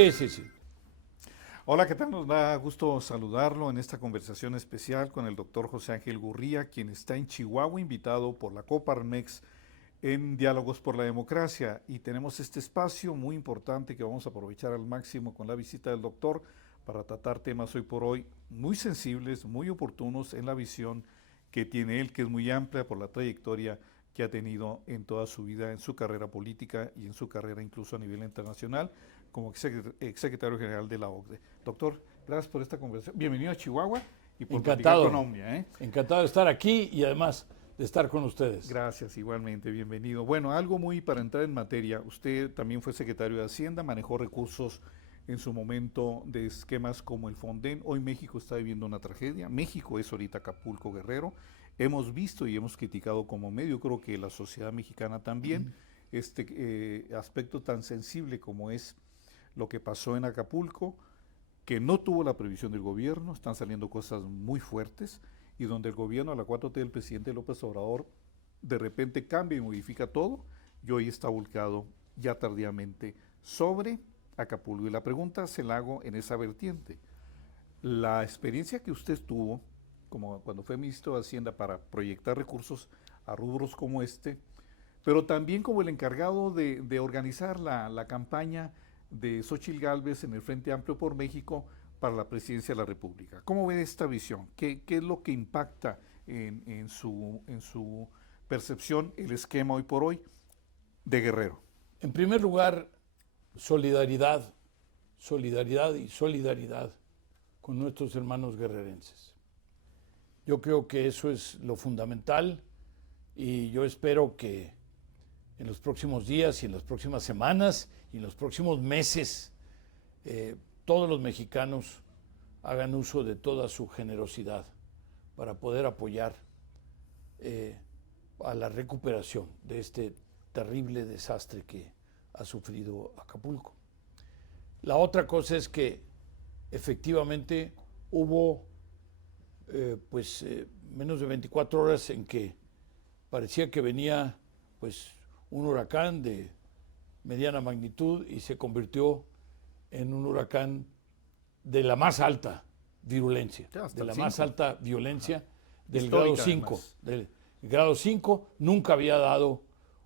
Sí, sí, sí. Hola, ¿qué tal? Nos da gusto saludarlo en esta conversación especial con el doctor José Ángel Gurría, quien está en Chihuahua, invitado por la Coparmex en Diálogos por la Democracia. Y tenemos este espacio muy importante que vamos a aprovechar al máximo con la visita del doctor para tratar temas hoy por hoy muy sensibles, muy oportunos en la visión que tiene él, que es muy amplia por la trayectoria que ha tenido en toda su vida, en su carrera política y en su carrera incluso a nivel internacional como exsecretario general de la OCDE. Doctor, gracias por esta conversación. Bienvenido a Chihuahua y por platicar con Encantado. Omnia. Encantado de estar aquí y además de estar con ustedes. Gracias, igualmente, bienvenido. Bueno, algo muy para entrar en materia. Usted también fue secretario de Hacienda, manejó recursos en su momento de esquemas como el Fonden. Hoy México está viviendo una tragedia. México es ahorita Acapulco Guerrero. Hemos visto y hemos criticado como medio, creo que la sociedad mexicana también, este aspecto tan sensible como es lo que pasó en Acapulco, que no tuvo la previsión del gobierno, están saliendo cosas muy fuertes, y donde el gobierno, a la 4T del presidente López Obrador, de repente cambia y modifica todo, y hoy está volcado ya tardíamente sobre Acapulco. Y la pregunta se la hago en esa vertiente. La experiencia que usted tuvo, como cuando fue ministro de Hacienda, para proyectar recursos a rubros como este, pero también como el encargado de organizar la campaña de Xóchitl Gálvez en el Frente Amplio por México para la presidencia de la República. ¿Cómo ve esta visión? ¿Qué es lo que impacta en su percepción el esquema hoy por hoy de Guerrero? En primer lugar, solidaridad, solidaridad y solidaridad con nuestros hermanos guerrerenses. Yo creo que eso es lo fundamental y yo espero que en los próximos días y en las próximas semanas y en los próximos meses todos los mexicanos hagan uso de toda su generosidad para poder apoyar a la recuperación de este terrible desastre que ha sufrido Acapulco. La otra cosa es que efectivamente hubo menos de 24 horas en que parecía que venía pues un huracán de mediana magnitud y se convirtió en un huracán de la más alta virulencia, de la más alta violencia, del grado 5. Del grado 5, nunca había dado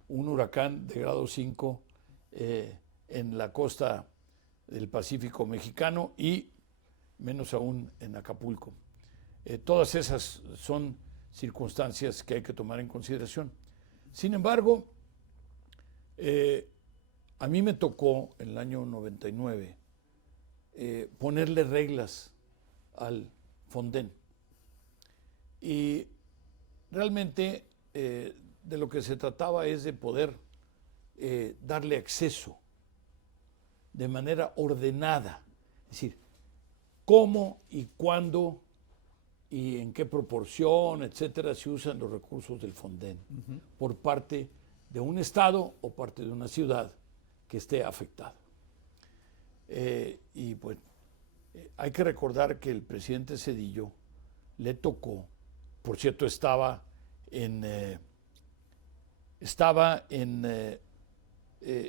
un huracán de grado 5 en la costa del Pacífico mexicano y menos aún en Acapulco. Todas esas son circunstancias que hay que tomar en consideración. Sin embargo, a mí me tocó en el año 99 ponerle reglas al Fonden. Y realmente de lo que se trataba es de poder darle acceso de manera ordenada, es decir, cómo y cuándo y en qué proporción, etcétera, se usan los recursos del Fonden por parte de un estado o parte de una ciudad que esté afectada. Hay que recordar que el presidente Zedillo le tocó, por cierto, estaba en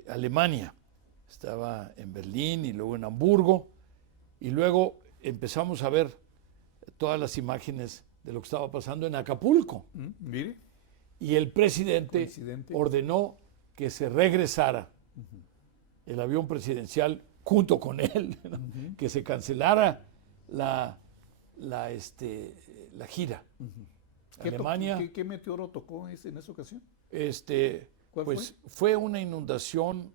Alemania, estaba en Berlín y luego en Hamburgo, y luego empezamos a ver todas las imágenes de lo que estaba pasando en Acapulco. Mire. Y el presidente ordenó que se regresara el avión presidencial junto con él, ¿no? Que se cancelara la gira. Alemania. ¿Qué meteoro tocó en esa ocasión? ¿Cuál fue una inundación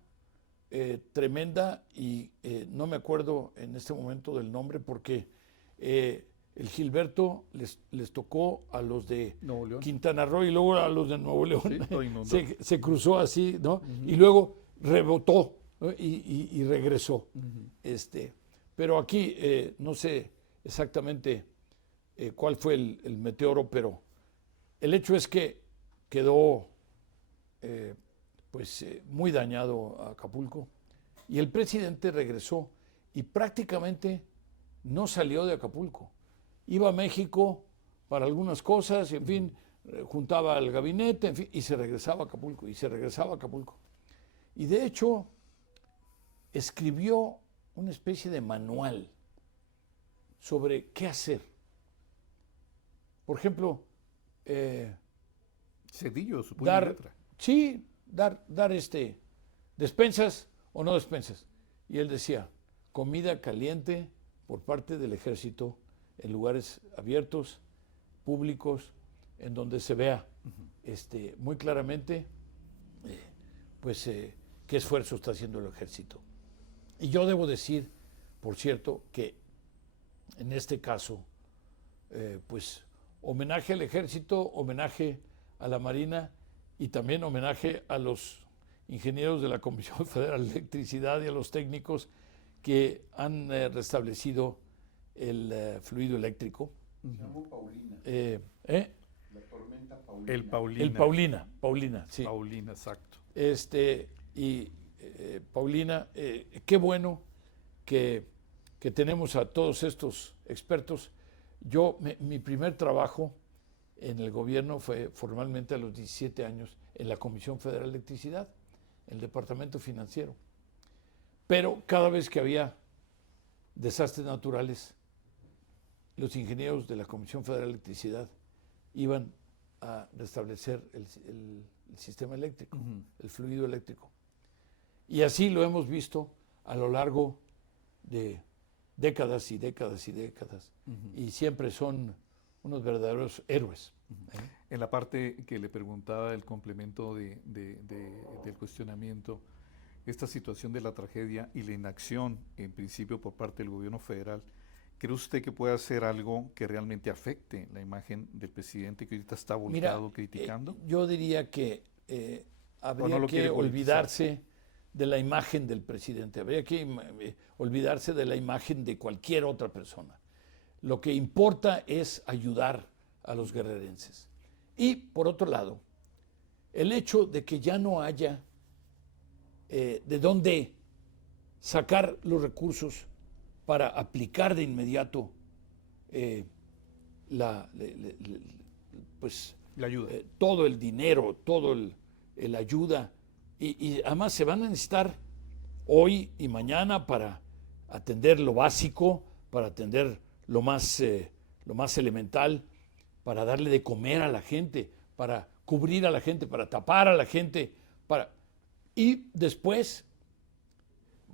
tremenda y no me acuerdo en este momento del nombre porque el Gilberto les tocó a los de Quintana Roo y luego a los de Nuevo León. Sí, se cruzó así, ¿no? Y luego rebotó, ¿no? y regresó. Pero aquí no sé exactamente cuál fue el meteoro, pero el hecho es que quedó muy dañado a Acapulco y el presidente regresó y prácticamente no salió de Acapulco. Iba a México para algunas cosas, en fin, juntaba al gabinete, en fin, y se regresaba a Acapulco, y se regresaba a Acapulco. Y de hecho, escribió una especie de manual sobre qué hacer. Por ejemplo, Cedillo, su puño y letra. sí, dar despensas o no despensas. Y él decía, comida caliente por parte del ejército en lugares abiertos, públicos, en donde se vea muy claramente qué esfuerzo está haciendo el ejército. Y yo debo decir, por cierto, que en este caso, pues homenaje al ejército, homenaje a la Marina y también homenaje a los ingenieros de la Comisión Federal de Electricidad y a los técnicos que han restablecido el fluido eléctrico. Se llamó Paulina. La tormenta Paulina. El Paulina, sí. Paulina, exacto. Paulina, qué bueno que tenemos a todos estos expertos. Mi primer trabajo en el gobierno fue formalmente a los 17 años en la Comisión Federal de Electricidad, en el Departamento Financiero. Pero cada vez que había desastres naturales, los ingenieros de la Comisión Federal de Electricidad iban a restablecer el sistema eléctrico, el fluido eléctrico. Y así lo hemos visto a lo largo de décadas y décadas y décadas. Y siempre son unos verdaderos héroes. En la parte que le preguntaba, el complemento del cuestionamiento, esta situación de la tragedia y la inacción, en principio, por parte del gobierno federal, ¿cree usted que puede hacer algo que realmente afecte la imagen del presidente que ahorita está volcado criticando? Yo diría que habría no que olvidarse de la imagen del presidente, habría que olvidarse de la imagen de cualquier otra persona. Lo que importa es ayudar a los guerrerenses. Y, por otro lado, el hecho de que ya no haya de dónde sacar los recursos para aplicar de inmediato la ayuda. Todo el dinero, todo el ayuda, y además se van a necesitar hoy y mañana para atender lo básico, para atender lo más elemental, para darle de comer a la gente, para cubrir a la gente, para tapar a la gente, y después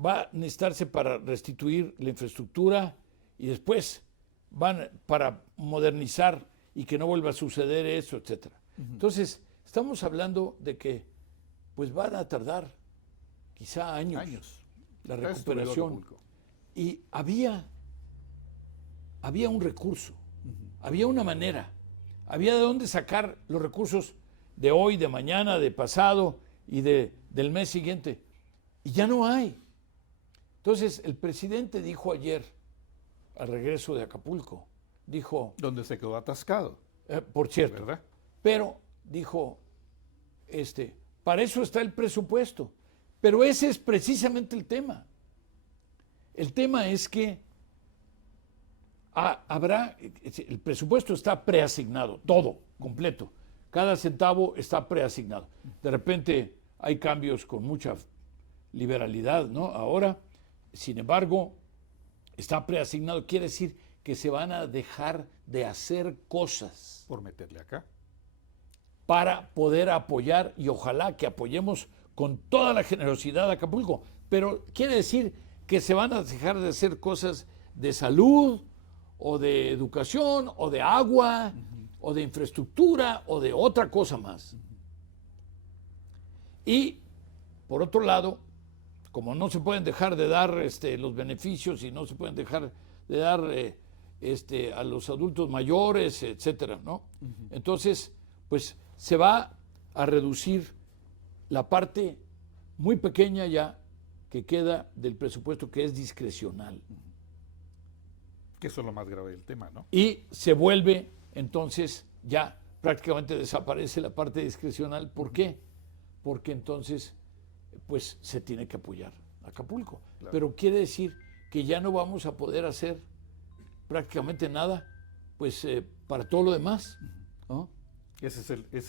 va a necesitarse para restituir la infraestructura y después van para modernizar y que no vuelva a suceder eso, etc. Entonces, estamos hablando de que pues van a tardar quizá años. La recuperación. Y había un recurso, había una manera, había de dónde sacar los recursos de hoy, de mañana, de pasado y del mes siguiente. Y ya no hay. Entonces, el presidente dijo ayer, al regreso de Acapulco, dijo... Donde se quedó atascado. Por cierto. ¿Verdad? Pero dijo, para eso está el presupuesto. Pero ese es precisamente el tema. El tema es que el presupuesto está preasignado, todo, completo. Cada centavo está preasignado. De repente hay cambios con mucha liberalidad, ¿no? Ahora, sin embargo, está preasignado. Quiere decir que se van a dejar de hacer cosas. Por meterle acá. Para poder apoyar, y ojalá que apoyemos con toda la generosidad a Acapulco. Pero quiere decir que se van a dejar de hacer cosas de salud, o de educación, o de agua, o de infraestructura, o de otra cosa más. Y, por otro lado, como no se pueden dejar de dar los beneficios y no se pueden dejar de dar a los adultos mayores, etcétera, ¿no? Entonces, pues se va a reducir la parte muy pequeña ya que queda del presupuesto, que es discrecional. Que eso es lo más grave del tema, ¿no? Y se vuelve, entonces, ya prácticamente desaparece la parte discrecional. ¿Por qué? Porque entonces, pues, se tiene que apoyar a Acapulco. Claro. Pero quiere decir que ya no vamos a poder hacer prácticamente nada, pues, para todo lo demás, ¿no?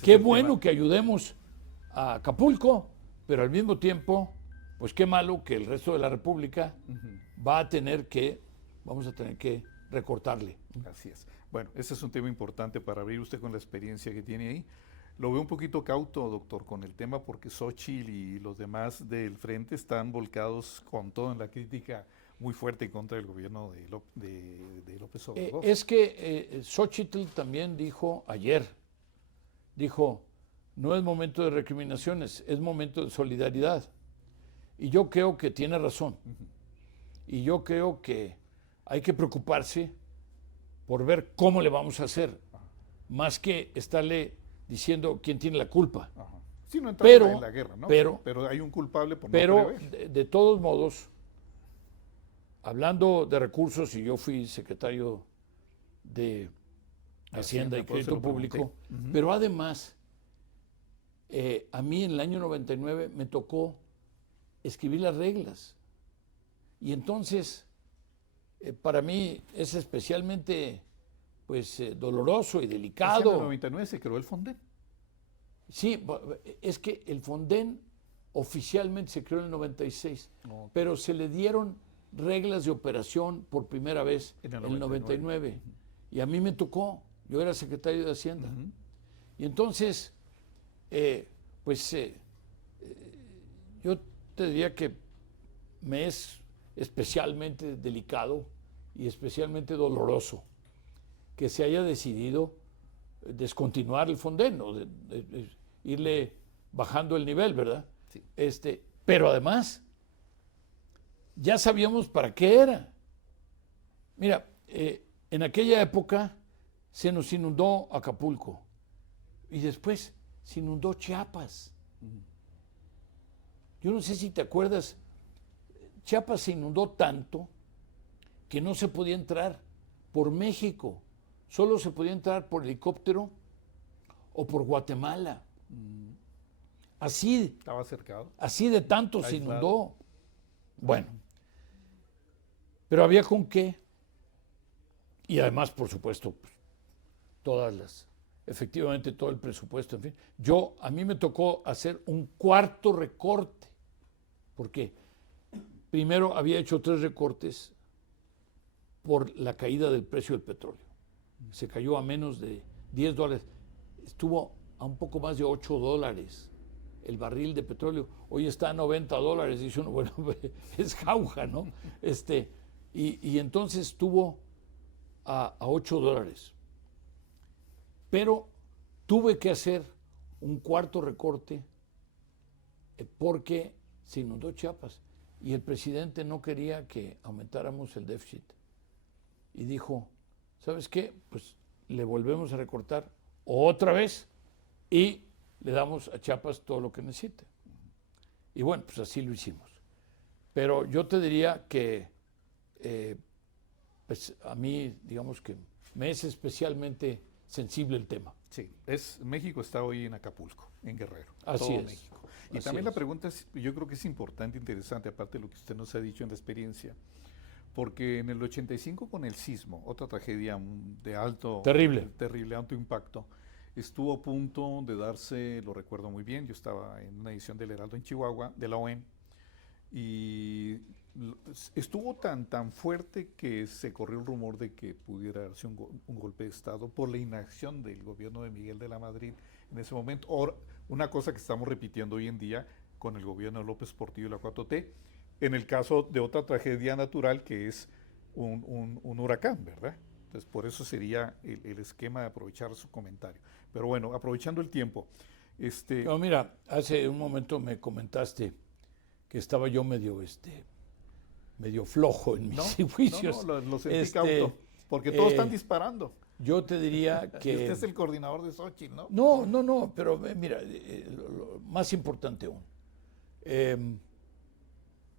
Qué bueno tema. Que ayudemos a Acapulco, pero al mismo tiempo, pues qué malo que el resto de la República vamos a tener que recortarle. Así es. Bueno, ese es un tema importante para abrir usted con la experiencia que tiene ahí. Lo veo un poquito cauto, doctor, con el tema porque Xóchitl y los demás del frente están volcados con todo en la crítica muy fuerte en contra del gobierno de López Obrador. Es que Xóchitl también dijo ayer, no es momento de recriminaciones, es momento de solidaridad. Y yo creo que tiene razón. Y yo creo que hay que preocuparse por ver cómo le vamos a hacer, más que estarle diciendo quién tiene la culpa. Ajá. Sí, no entramos Pero- en la guerra, ¿no? pero- Pero hay un culpable por no Pero prever. de todos modos, hablando de recursos, y yo fui secretario de Hacienda y por eso Crédito lo Público, pregunté. Ujú. pero además, a mí en el año 99 me tocó escribir las reglas. Y entonces, para mí es especialmente doloroso y En el delicado. 99 se creó el Fonden. Sí, es que el Fonden oficialmente se creó en el 96, Ok. pero se le dieron reglas de operación por primera vez En el en el 99. Y a mí me tocó, yo era secretario de Hacienda. Ujú. Y entonces, yo te diría que me es especialmente delicado y especialmente doloroso que se haya decidido descontinuar el Fonden, o de irle bajando el nivel, ¿verdad? Sí. Pero además, ya sabíamos para qué era. Mira, en aquella época se nos inundó Acapulco y después se inundó Chiapas. Yo no sé si te acuerdas, Chiapas se inundó tanto que no se podía entrar por México, solo se podía entrar por helicóptero o por Guatemala. Así, Estaba cercado. así de tanto se Aislado. inundó. Bueno, pero había con qué. Y además, por supuesto, efectivamente todo el presupuesto, en fin. A mí me tocó hacer un cuarto recorte, porque primero había hecho 3 recortes por la caída del precio del petróleo. Se cayó a menos de $10. Estuvo a un poco más de $8 el barril de petróleo. Hoy está a $90. Dice uno, bueno, es jauja, ¿no? Y entonces estuvo a $8. Pero tuve que hacer un cuarto recorte porque se inundó Chiapas y el presidente no quería que aumentáramos el déficit. Y dijo, ¿sabes qué? Pues le volvemos a recortar otra vez y le damos a Chiapas todo lo que necesite. Y bueno, pues así lo hicimos. Pero yo te diría que pues a mí, digamos que me es especialmente sensible el tema. Sí, México está hoy en Acapulco, en Guerrero. Así todo es. México. Y Así también la es. pregunta yo creo que es importante, interesante, aparte de lo que usted nos ha dicho en la experiencia, porque en el 85 con el sismo, otra tragedia de terrible alto impacto, estuvo a punto de darse, lo recuerdo muy bien, yo estaba en una edición del Heraldo en Chihuahua, de la OEM, y estuvo tan fuerte que se corrió el rumor de que pudiera darse un golpe de Estado por la inacción del gobierno de Miguel de la Madrid en ese momento. Ahora, una cosa que estamos repitiendo hoy en día con el gobierno de López Portillo y la 4T, en el caso de otra tragedia natural que es un huracán, ¿verdad? Entonces, por eso sería el esquema de aprovechar su comentario. Pero bueno, aprovechando el tiempo. No, mira, hace un momento me comentaste que estaba yo medio flojo en mis juicios. No, lo sentí cauto, porque todos están disparando. Yo te diría Y que... usted es el coordinador de Xóchitl, ¿no? No, pero mira, lo más importante aún.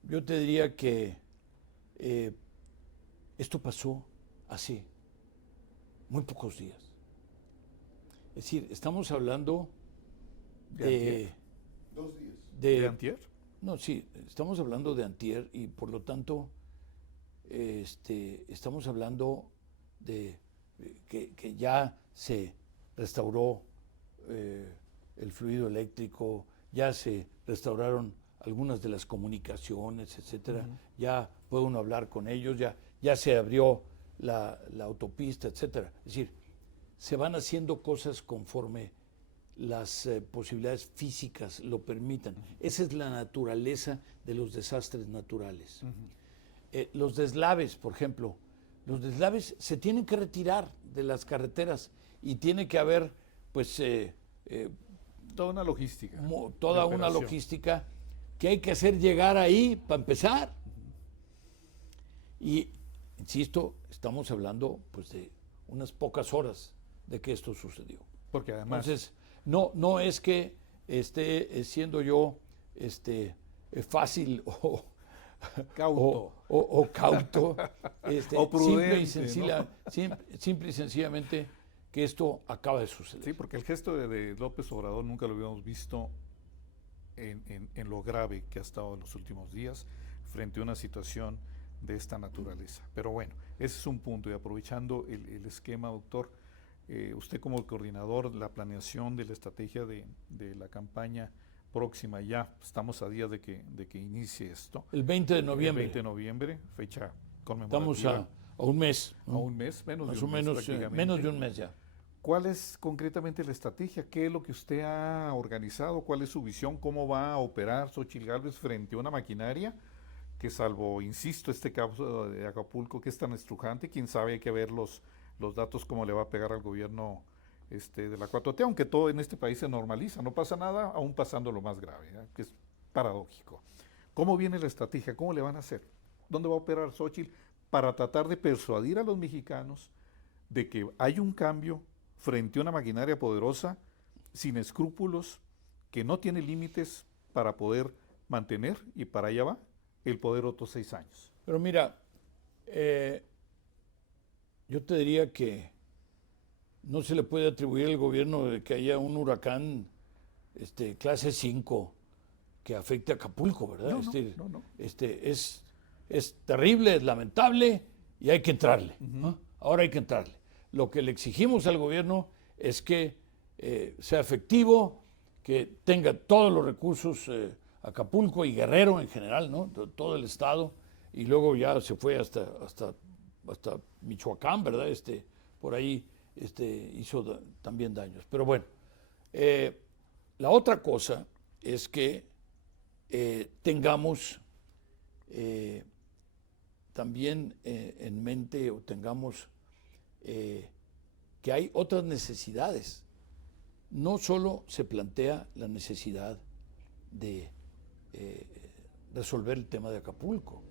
Yo te diría que esto pasó hace muy pocos días. Es decir, estamos hablando ¿De 2 días. ¿De antier? No, sí, estamos hablando de antier y por lo tanto estamos hablando de que ya se restauró el fluido eléctrico, ya se restauraron algunas de las comunicaciones, etcétera. Ya puede uno hablar con ellos, ya se abrió la autopista, etcétera. Es decir, se van haciendo cosas conforme las posibilidades físicas lo permitan. Esa es la naturaleza de los desastres naturales. Los deslaves, por ejemplo, los deslaves se tienen que retirar de las carreteras y tiene que haber, pues, toda una logística. Toda una logística que hay que hacer llegar ahí para empezar. Y, insisto, estamos hablando, pues, de unas pocas horas de que esto sucedió. Porque además... Entonces, no es que esté siendo yo fácil o cauto, o cauto, o prudente, simple y sencillamente que esto acaba de suceder. Sí, porque el gesto de López Obrador nunca lo habíamos visto en lo grave que ha estado en los últimos días frente a una situación de esta naturaleza. Pero bueno, ese es un punto, y aprovechando el esquema, doctor, usted como coordinador de la planeación de la estrategia de la campaña próxima, ya estamos a días de que inicie esto. El 20 de noviembre. El 20 de noviembre, fecha conmemorativa. Estamos a un mes. A un mes, menos más de un o mes menos, prácticamente. menos de un mes ya. ¿Cuál es concretamente la estrategia? ¿Qué es lo que usted ha organizado? ¿Cuál es su visión? ¿Cómo va a operar Xóchitl Gálvez frente a una maquinaria que, salvo, insisto, este caso de Acapulco, que es tan estrujante? Quién sabe, hay que ver los datos, cómo le va a pegar al gobierno de la 4T, aunque todo en este país se normaliza, no pasa nada, aún pasando lo más grave, que es paradójico. ¿Cómo viene la estrategia? ¿Cómo le van a hacer? ¿Dónde va a operar Xóchitl para tratar de persuadir a los mexicanos de que hay un cambio frente a una maquinaria poderosa, sin escrúpulos, que no tiene límites para poder mantener, y para allá va, el poder otros 6 años? Pero mira, yo te diría que no se le puede atribuir al gobierno de que haya un huracán clase 5 que afecte a Acapulco, ¿verdad? No. Es terrible, es lamentable y hay que entrarle. ¿No? Ahora hay que entrarle. Lo que le exigimos al gobierno es que sea efectivo, que tenga todos los recursos Acapulco y Guerrero en general, ¿no? Todo el estado, y luego ya se fue hasta Michoacán, ¿verdad? Por ahí hizo también daños. Pero bueno, la otra cosa es que tengamos también en mente, o tengamos que hay otras necesidades. No solo se plantea la necesidad de resolver el tema de Acapulco.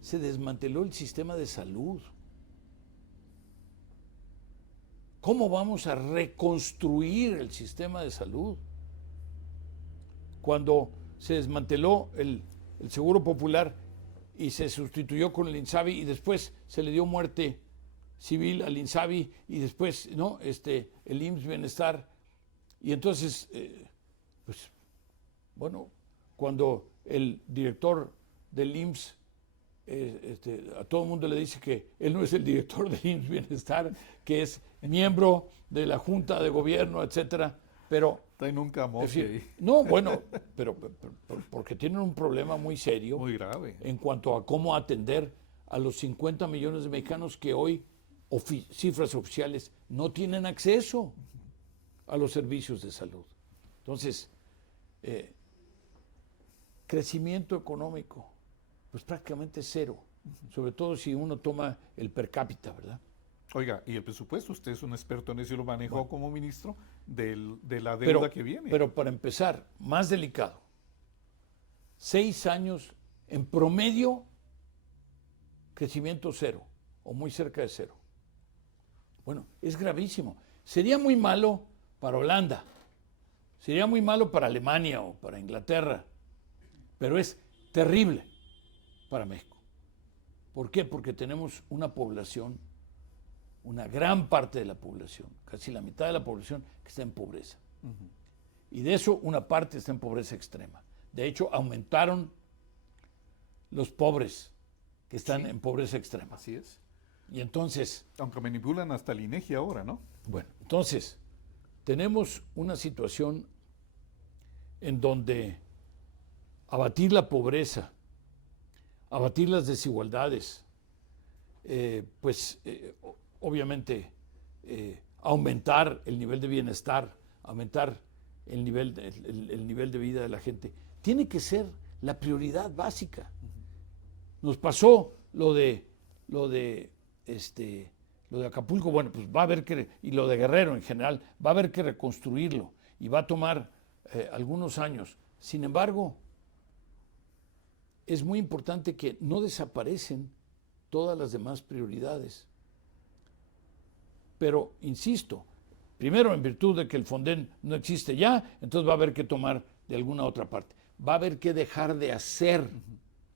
Se desmanteló el sistema de salud. ¿Cómo vamos a reconstruir el sistema de salud? Cuando se desmanteló el Seguro Popular y se sustituyó con el INSABI, y después se le dio muerte civil al INSABI, y después el IMSS Bienestar, y entonces pues bueno, cuando el director del IMSS a todo el mundo le dice que él no es el director del IMSS Bienestar, que es miembro de la Junta de Gobierno, etcétera, pero nunca no, bueno, pero porque tienen un problema muy serio, muy grave, en cuanto a cómo atender a los 50 millones de mexicanos que hoy, cifras oficiales, no tienen acceso a los servicios de salud. Entonces, crecimiento económico, pues prácticamente cero, sobre todo si uno toma el per cápita, ¿verdad? Oiga, y el presupuesto, usted es un experto en eso y lo manejó como ministro de la deuda que viene. Pero para empezar, más delicado, 6 años en promedio, crecimiento cero, o muy cerca de cero. Bueno, es gravísimo. Sería muy malo para Holanda, sería muy malo para Alemania o para Inglaterra, pero es terrible para México. ¿Por qué? Porque tenemos una población, una gran parte de la población, casi la mitad de la población, que está en pobreza. Y de eso una parte está en pobreza extrema. De hecho, aumentaron los pobres que están en pobreza extrema. Así es. Y entonces... Aunque manipulan hasta el INEGI ahora, ¿no? Bueno, entonces, tenemos una situación en donde abatir la pobreza, abatir las desigualdades, obviamente aumentar el nivel de bienestar, aumentar el nivel de vida de la gente, tiene que ser la prioridad básica. Nos pasó lo de Acapulco, bueno, pues va a haber que, y lo de Guerrero en general, va a haber que reconstruirlo y va a tomar algunos años. Sin embargo, es muy importante que no desaparecen todas las demás prioridades. Pero, insisto, primero en virtud de que el Fonden no existe ya, entonces va a haber que tomar de alguna otra parte. Va a haber que dejar de hacer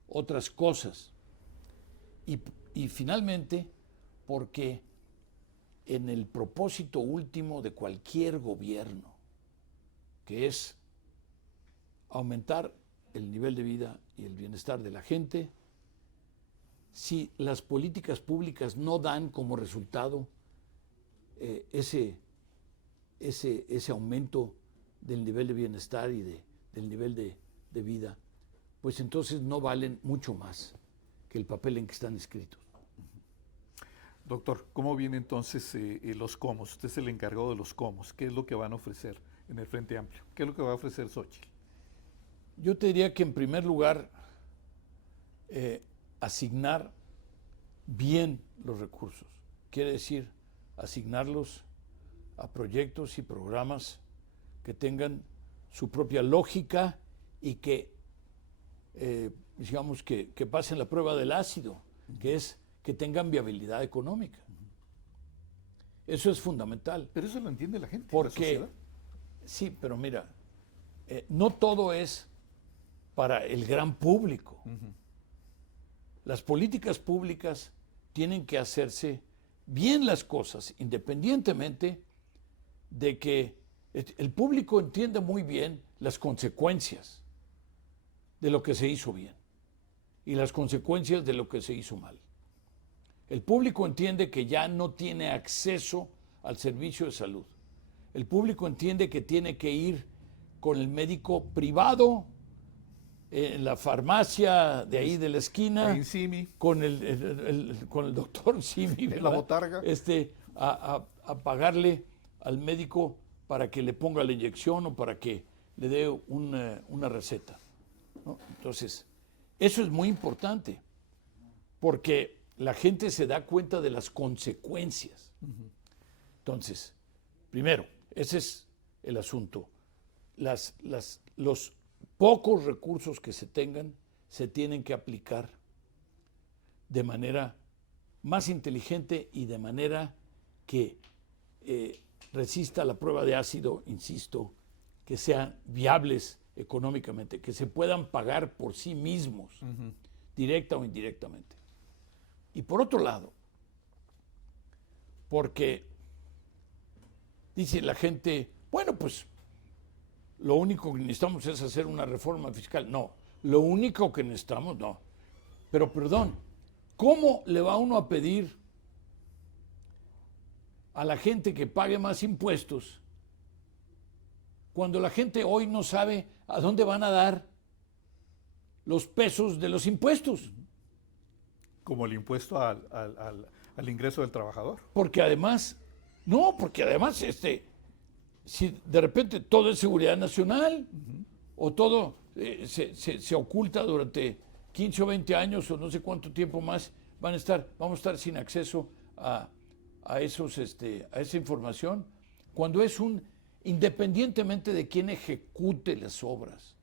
otras cosas. Y finalmente, porque en el propósito último de cualquier gobierno, que es aumentar el nivel de vida y el bienestar de la gente, si las políticas públicas no dan como resultado ese aumento del nivel de bienestar y del nivel de vida, pues entonces no valen mucho más que el papel en que están escritos. Doctor, ¿cómo viene entonces los comos? Usted es el encargado de los comos. ¿Qué es lo que van a ofrecer en el Frente Amplio? ¿Qué es lo que va a ofrecer Xóchitl? Yo te diría que en primer lugar, asignar bien los recursos. Quiere decir, asignarlos a proyectos y programas que tengan su propia lógica y que, digamos, que pasen la prueba del ácido, que es que tengan viabilidad económica. Eso es fundamental. Pero eso lo entiende la gente, porque, la sociedad. Sí, pero mira, no todo es para el gran público. Las políticas públicas tienen que hacerse bien las cosas, independientemente de que el público entiende muy bien las consecuencias de lo que se hizo bien y las consecuencias de lo que se hizo mal. El público entiende que ya no tiene acceso al servicio de salud. El público entiende que tiene que ir con el médico privado, en la farmacia de ahí de la esquina, en Simi, con el doctor Simi, en la botarga, a pagarle al médico para que le ponga la inyección o para que le dé una receta, ¿no? Entonces, eso es muy importante, porque la gente se da cuenta de las consecuencias. Entonces, primero, ese es el asunto. Los pocos recursos que se tengan se tienen que aplicar de manera más inteligente y de manera que resista la prueba de ácido, insisto, que sean viables económicamente, que se puedan pagar por sí mismos, directa o indirectamente. Y por otro lado, porque dice la gente, bueno, pues lo único que necesitamos es hacer una reforma fiscal. No, lo único que necesitamos, no. Pero perdón, ¿cómo le va uno a pedir a la gente que pague más impuestos cuando la gente hoy no sabe a dónde van a dar los pesos de los impuestos? Como el impuesto al ingreso del trabajador. Porque además, si de repente todo es seguridad nacional, o todo se oculta durante 15 o 20 años o no sé cuánto tiempo más, vamos a estar sin acceso a esa información, cuando es independientemente de quién ejecute las obras.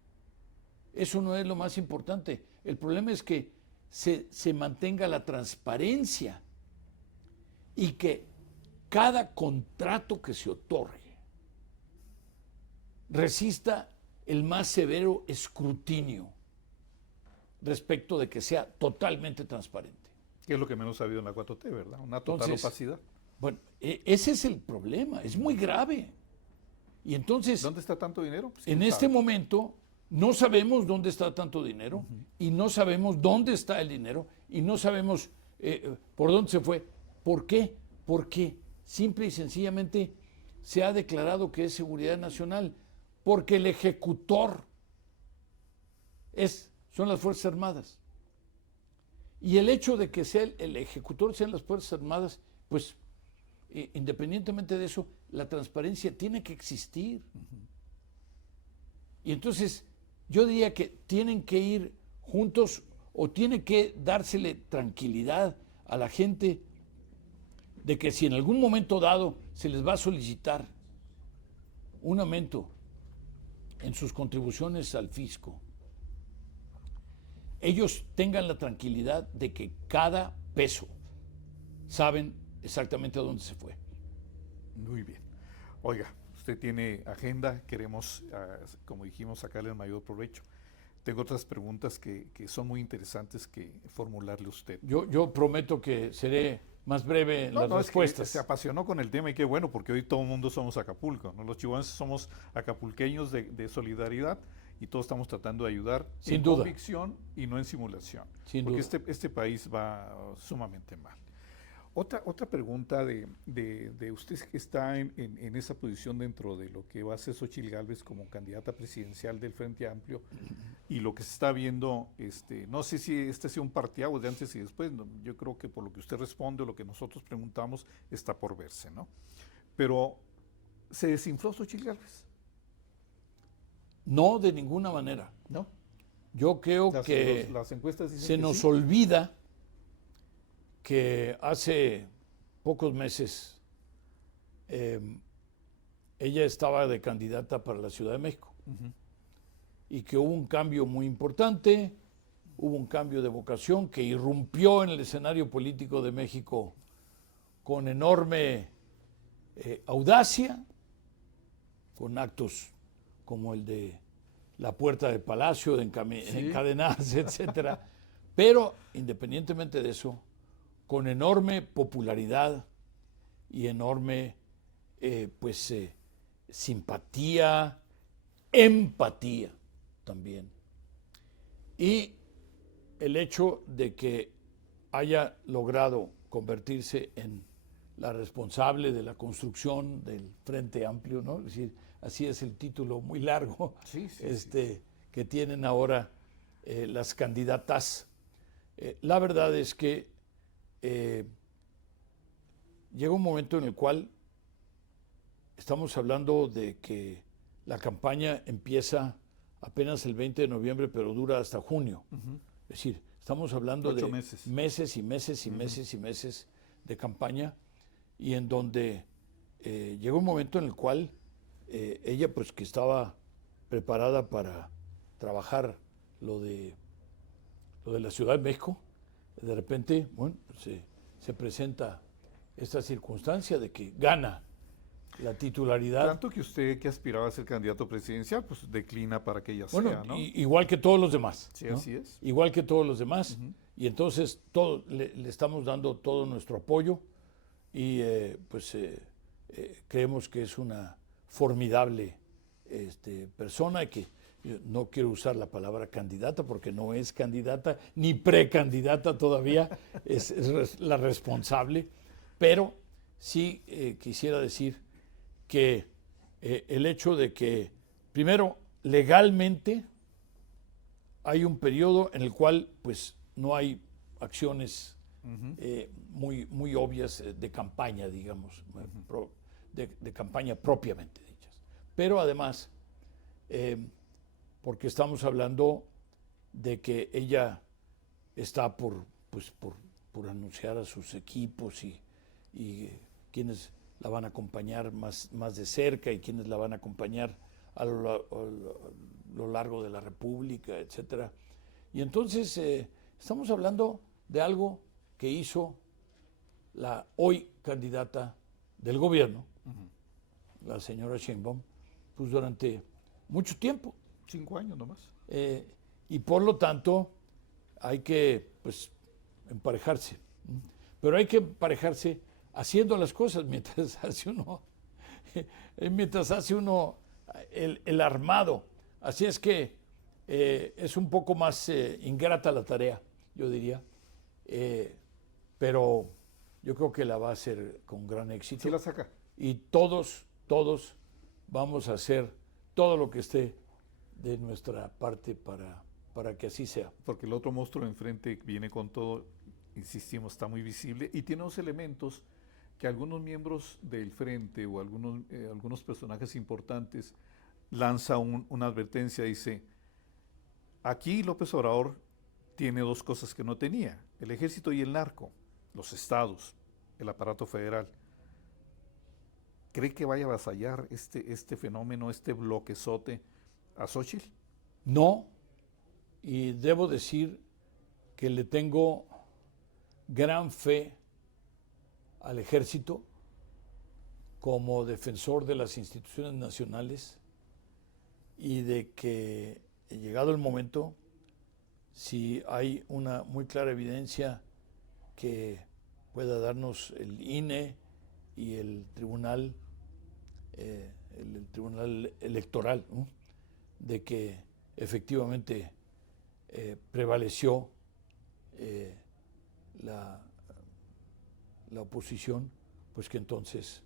Eso no es lo más importante. El problema es que se mantenga la transparencia y que cada contrato que se otorgue resista el más severo escrutinio respecto de que sea totalmente transparente. Que es lo que menos ha habido en la 4T, ¿verdad? Una total opacidad. Bueno, ese es el problema, es muy grave. Y entonces, ¿dónde está tanto dinero? Pues, en este momento no sabemos dónde está tanto dinero y no sabemos dónde está el dinero y no sabemos por dónde se fue. ¿Por qué? Porque simple y sencillamente se ha declarado que es seguridad nacional. porque el ejecutor son las Fuerzas Armadas. Y el hecho de que sea el ejecutor sean las Fuerzas Armadas, pues independientemente de eso, la transparencia tiene que existir. Y entonces yo diría que tienen que ir juntos o tiene que dársele tranquilidad a la gente de que si en algún momento dado se les va a solicitar un aumento en sus contribuciones al fisco, ellos tengan la tranquilidad de que cada peso saben exactamente a dónde se fue. Muy bien. Oiga, usted tiene agenda, queremos, como dijimos, sacarle el mayor provecho. Tengo otras preguntas que son muy interesantes que formularle a usted. Yo prometo que seré más breve en las respuestas. Es que se apasionó con el tema y qué bueno, porque hoy todo el mundo somos Acapulco, ¿no? Los chihuahuenses somos acapulqueños de solidaridad y todos estamos tratando de ayudar sin duda, convicción y no en simulación. Sin porque duda. Este país va sumamente mal. Otra pregunta de usted que está en esa posición dentro de lo que va a ser Xóchitl Gálvez como candidata presidencial del Frente Amplio y lo que se está viendo, no sé si este sea un parteaguas de antes y después, no, yo creo que por lo que usted responde o lo que nosotros preguntamos está por verse, ¿no? Pero, ¿se desinfló Xóchitl Gálvez? No, de ninguna manera. ¿No? Yo creo que las encuestas dicen se que nos sí. olvida que hace pocos meses ella estaba de candidata para la Ciudad de México y que hubo un cambio muy importante, hubo un cambio de vocación que irrumpió en el escenario político de México con enorme audacia, con actos como el de la puerta del palacio, de encadenarse, etcétera. Pero independientemente de eso, con enorme popularidad y enorme simpatía, empatía también. Y el hecho de que haya logrado convertirse en la responsable de la construcción del Frente Amplio, ¿no? Es decir, así es el título muy largo que tienen ahora las candidatas. La verdad es que llega un momento en el cual estamos hablando de que la campaña empieza apenas el 20 de noviembre, pero dura hasta junio. Es decir, estamos hablando 8 de meses y meses y meses y meses de campaña, y en donde llegó un momento en el cual ella, pues que estaba preparada para trabajar lo de la Ciudad de México, de repente, bueno, se presenta esta circunstancia de que gana la titularidad. Tanto que usted, que aspiraba a ser candidato presidencial, pues declina para que ella Bueno, sea, ¿no? igual que todos los demás. Sí, ¿no? así es. Igual que todos los demás. Y entonces le estamos dando todo nuestro apoyo y creemos que es una formidable persona y que no quiero usar la palabra candidata porque no es candidata ni precandidata todavía, es la responsable, pero sí quisiera decir que el hecho de que, primero, legalmente hay un periodo en el cual pues no hay acciones muy obvias de campaña, digamos, de campaña propiamente dichas. Pero además, porque estamos hablando de que ella está por anunciar a sus equipos y quienes la van a acompañar más de cerca y quienes la van a acompañar a lo largo de la República, etcétera. Y entonces estamos hablando de algo que hizo la hoy candidata del gobierno, la señora Sheinbaum, pues durante mucho tiempo. 5 años nomás. Y por lo tanto hay que pues emparejarse. Pero hay que emparejarse haciendo las cosas mientras hace uno el armado. Así es que es un poco más ingrata la tarea, yo diría. Pero yo creo que la va a hacer con gran éxito. ¿Sí la saca? Y todos vamos a hacer todo lo que esté de nuestra parte para que así sea. Porque el otro monstruo enfrente viene con todo, insistimos, está muy visible y tiene unos elementos que algunos miembros del frente o algunos personajes importantes lanza una advertencia, dice, aquí López Obrador tiene dos cosas que no tenía, el ejército y el narco, los estados, el aparato federal. ¿Cree que vaya a avasallar este fenómeno, este bloquezote a Xóchitl? No, y debo decir que le tengo gran fe al ejército como defensor de las instituciones nacionales y de que, llegado el momento, si hay una muy clara evidencia que pueda darnos el INE y el Tribunal Electoral, ¿no?, de que efectivamente prevaleció la oposición, pues que entonces,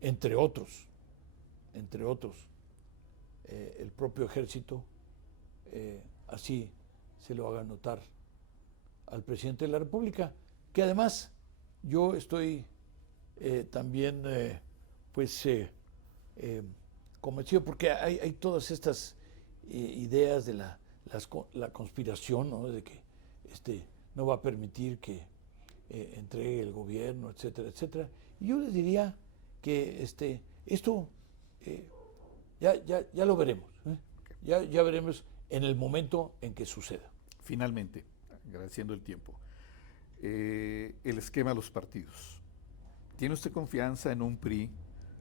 entre otros, el propio ejército así se lo haga notar al presidente de la República, que además yo estoy también convencido, porque hay todas estas ideas de la conspiración, ¿no?, de que no va a permitir que entregue el gobierno, etcétera, etcétera. Y yo les diría que esto ya lo veremos, ya veremos en el momento en que suceda. Finalmente, agradeciendo el tiempo, el esquema de los partidos. ¿Tiene usted confianza en un PRI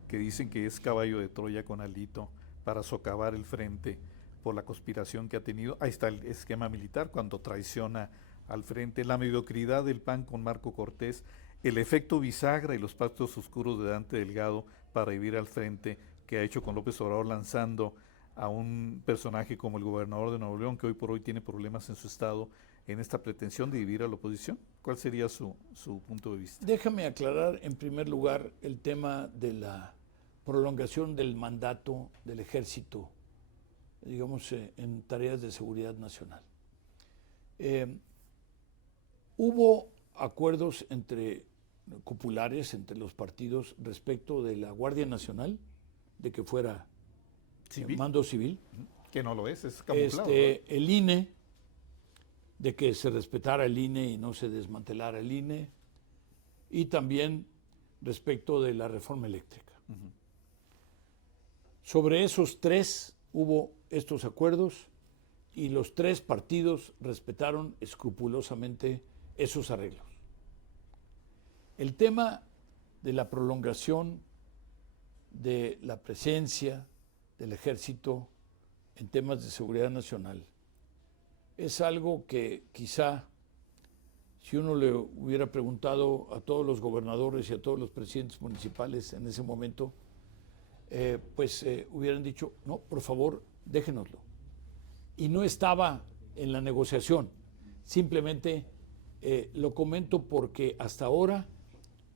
que dicen que es caballo de Troya con Alito para socavar el frente por la conspiración que ha tenido? Ahí está el esquema militar cuando traiciona al frente, la mediocridad del PAN con Marco Cortés, el efecto bisagra y los pactos oscuros de Dante Delgado para vivir al frente que ha hecho con López Obrador, lanzando a un personaje como el gobernador de Nuevo León, que hoy por hoy tiene problemas en su estado, en esta pretensión de dividir a la oposición. ¿Cuál sería su punto de vista? Déjame aclarar en primer lugar el tema de la prolongación del mandato del ejército, digamos, en tareas de seguridad nacional. Hubo acuerdos populares entre los partidos respecto de la Guardia Nacional, de que fuera ¿Civil? Mando civil. Que no lo es camuflado. El INE, de que se respetara el INE y no se desmantelara el INE, y también respecto de la reforma eléctrica. Sobre esos tres hubo estos acuerdos y los tres partidos respetaron escrupulosamente esos arreglos. El tema de la prolongación de la presencia del ejército en temas de seguridad nacional es algo que quizá, si uno le hubiera preguntado a todos los gobernadores y a todos los presidentes municipales en ese momento, hubieran dicho, no, por favor, déjenoslo. Y no estaba en la negociación, simplemente lo comento porque hasta ahora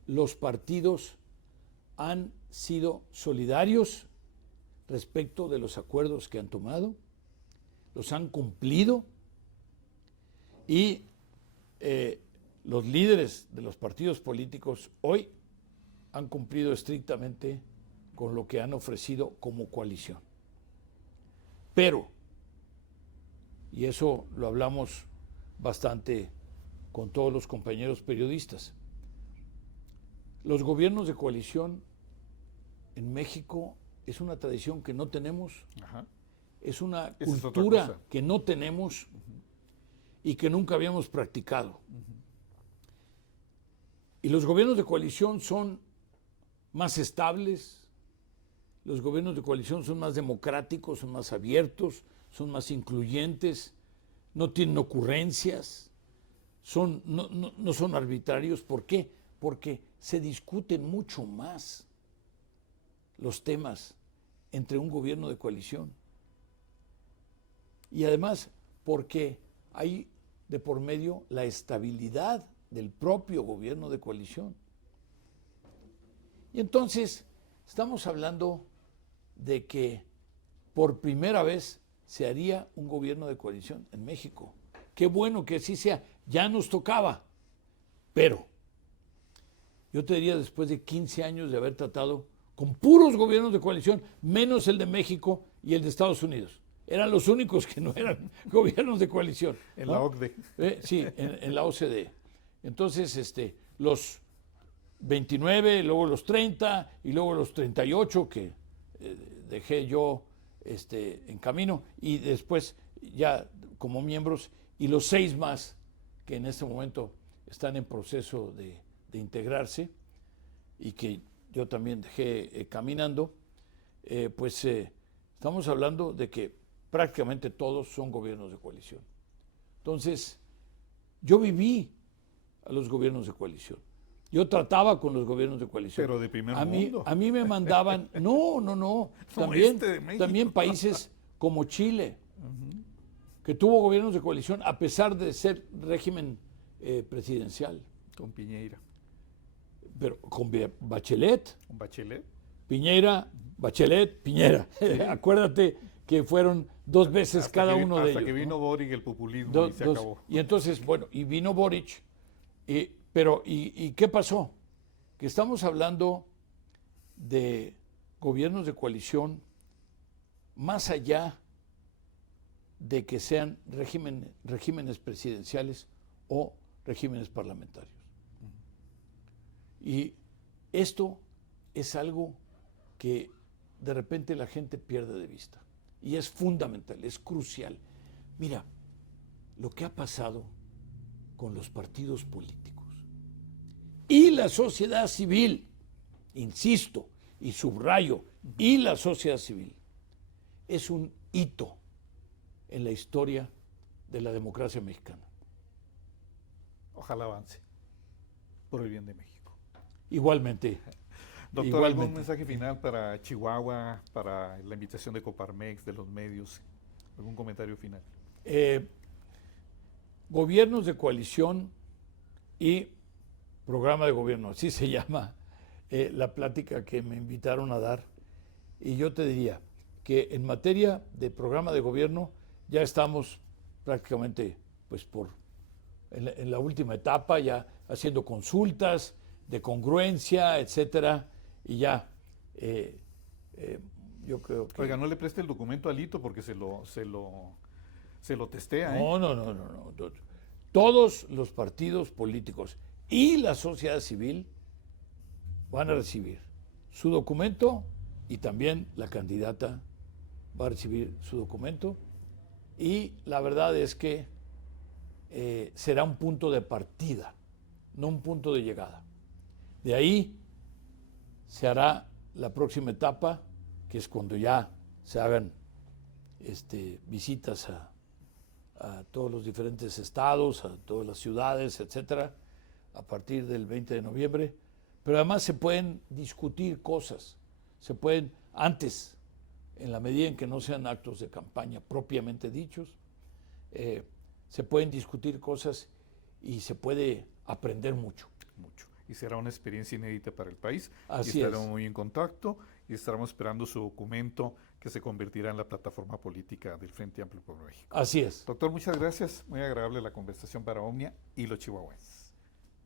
los partidos han sido solidarios respecto de los acuerdos que han tomado, los han cumplido, y los líderes de los partidos políticos hoy han cumplido estrictamente con lo que han ofrecido como coalición. Pero, y eso lo hablamos bastante con todos los compañeros periodistas, los gobiernos de coalición en México es una tradición que no tenemos, es una cultura que no tenemos y que nunca habíamos practicado. Y los gobiernos de coalición son más estables, los gobiernos de coalición son más democráticos, son más abiertos, son más incluyentes, no tienen ocurrencias, no son arbitrarios. ¿Por qué? Porque se discuten mucho más los temas entre un gobierno de coalición. Y además porque hay de por medio la estabilidad del propio gobierno de coalición. Y entonces estamos hablando de que por primera vez se haría un gobierno de coalición en México. Qué bueno que así sea, ya nos tocaba, pero yo te diría, después de 15 años de haber tratado con puros gobiernos de coalición, menos el de México y el de Estados Unidos. Eran los únicos que no eran gobiernos de coalición. En ¿no? la OCDE. Sí, en la OCDE. Entonces, los 29, luego los 30 y luego los 38 que dejé yo en camino y después ya como miembros y los 6 más que en este momento están en proceso de integrarse y que yo también dejé caminando, estamos hablando de que prácticamente todos son gobiernos de coalición. Entonces, yo viví a los gobiernos de coalición. Yo trataba con los gobiernos de coalición. Pero de primer mundo. A mí me mandaban, no, también países como Chile, que tuvo gobiernos de coalición a pesar de ser régimen presidencial. Con Piñera. Pero con Bachelet. ¿Con Bachelet? Piñera, Bachelet, Piñera. Sí. Acuérdate que fueron 2 veces hasta cada uno de ellos. Hasta que vino, ¿no? Boric, el populismo, y se acabó. Y entonces, bueno, y vino Boric, pero ¿qué pasó? Que estamos hablando de gobiernos de coalición más allá de que sean regímenes presidenciales o regímenes parlamentarios. Y esto es algo que de repente la gente pierde de vista. Y es fundamental, es crucial. Mira, lo que ha pasado con los partidos políticos y la sociedad civil, insisto y subrayo, y la sociedad civil, es un hito en la historia de la democracia mexicana. Ojalá avance, por el bien de México. Igualmente. Doctor, ¿algún mensaje final para Chihuahua, para la invitación de Coparmex, de los medios? ¿Algún comentario final? Gobiernos de coalición y programa de gobierno, así se llama la plática que me invitaron a dar. Y yo te diría que en materia de programa de gobierno ya estamos prácticamente en la última etapa, ya haciendo consultas de congruencia, etcétera, y ya yo creo que... Oiga, no le preste el documento a Alito porque se lo testea. No. Todos los partidos políticos y la sociedad civil van a recibir su documento y también la candidata va a recibir su documento y la verdad es que será un punto de partida, no un punto de llegada. De ahí se hará la próxima etapa, que es cuando ya se hagan visitas a todos los diferentes estados, a todas las ciudades, etcétera, a partir del 20 de noviembre. Pero además se pueden discutir cosas, se pueden, antes, en la medida en que no sean actos de campaña propiamente dichos, se pueden discutir cosas y se puede aprender mucho. Y será una experiencia inédita para el país. Así y estaremos muy en contacto y estaremos esperando su documento que se convertirá en la plataforma política del Frente Amplio por México. Así es. Doctor, muchas gracias. Muy agradable la conversación para Omnia y los chihuahuenses.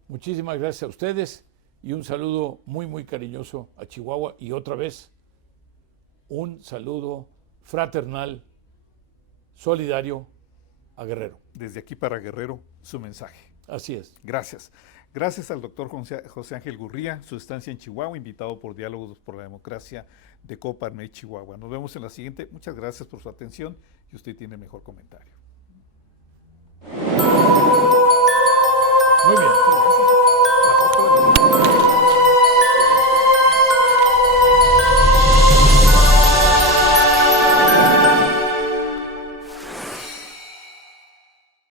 Muchísimas gracias a ustedes y un saludo muy, muy cariñoso a Chihuahua y otra vez un saludo fraternal, solidario a Guerrero. Desde aquí para Guerrero, su mensaje. Así es. Gracias. Gracias al doctor José Ángel Gurría, su estancia en Chihuahua, invitado por Diálogos por la Democracia de Coparmex Chihuahua. Nos vemos en la siguiente. Muchas gracias por su atención y usted tiene mejor comentario. Muy bien.